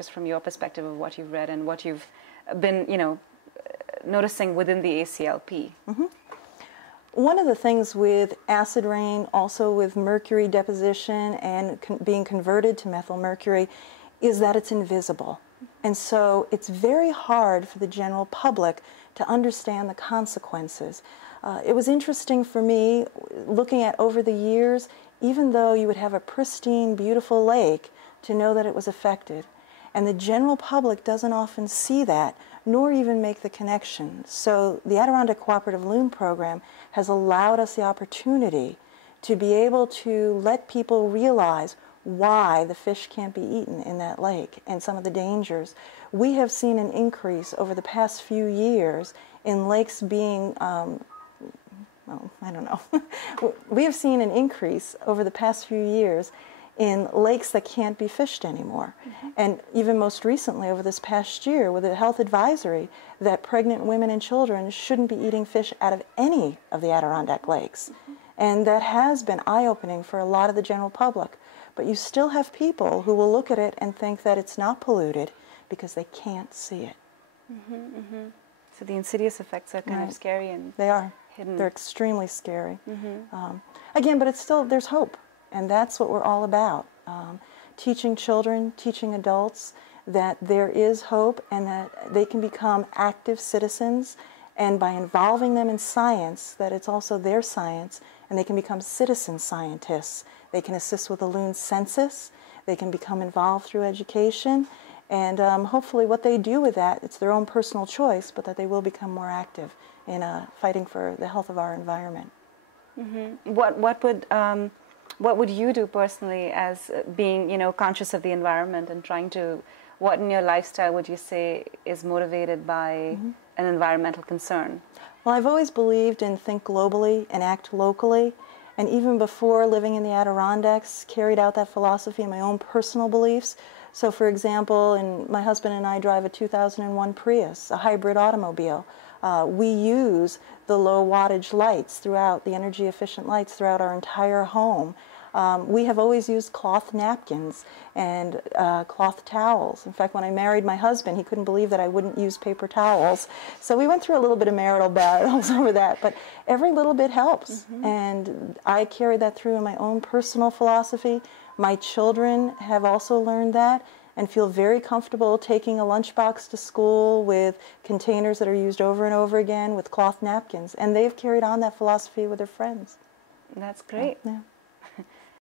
just from your perspective of what you've read and what you've been, noticing within the ACLP? Mm-hmm. One of the things with acid rain, also with mercury deposition and being converted to methylmercury, is that it's invisible. And so it's very hard for the general public to understand the consequences. It was interesting for me looking at over the years, even though you would have a pristine, beautiful lake, to know that it was affected. And the general public doesn't often see that, nor even make the connection. So the Adirondack Cooperative Loon Program has allowed us the opportunity to be able to let people realize why the fish can't be eaten in that lake and some of the dangers. We have seen an increase over the past few years in lakes being, we have seen an increase over the past few years in lakes that can't be fished anymore. Mm-hmm. And even most recently, over this past year, with a health advisory that pregnant women and children shouldn't be eating fish out of any of the Adirondack lakes. Mm-hmm. And that has been eye-opening for a lot of the general public. But you still have people who will look at it and think that it's not polluted because they can't see it. Mm-hmm, mm-hmm. So the insidious effects are kind of scary and they are hidden. They're extremely scary. Mm-hmm. Again, but it's still, there's hope. And that's what we're all about. Teaching children, teaching adults that there is hope and that they can become active citizens, and by involving them in science, that it's also their science, and they can become citizen scientists. They can assist with the loon census, they can become involved through education, and hopefully what they do with that, it's their own personal choice, but that they will become more active in fighting for the health of our environment. Mm-hmm. What would you do personally as being, conscious of the environment and trying to, what in your lifestyle would you say is motivated by an environmental concern? Well, I've always believed in think globally and act locally, and even before living in the Adirondacks, carried out that philosophy in my own personal beliefs. So, for example, my husband and I drive a 2001 Prius, a hybrid automobile. We use the low wattage lights throughout, the energy efficient lights throughout our entire home. We have always used cloth napkins and cloth towels. In fact, when I married my husband, he couldn't believe that I wouldn't use paper towels. So we went through a little bit of marital battles over that, but every little bit helps. Mm-hmm. And I carry that through in my own personal philosophy. My children have also learned that and feel very comfortable taking a lunchbox to school with containers that are used over and over again with cloth napkins. And they've carried on that philosophy with their friends. That's great. Yeah.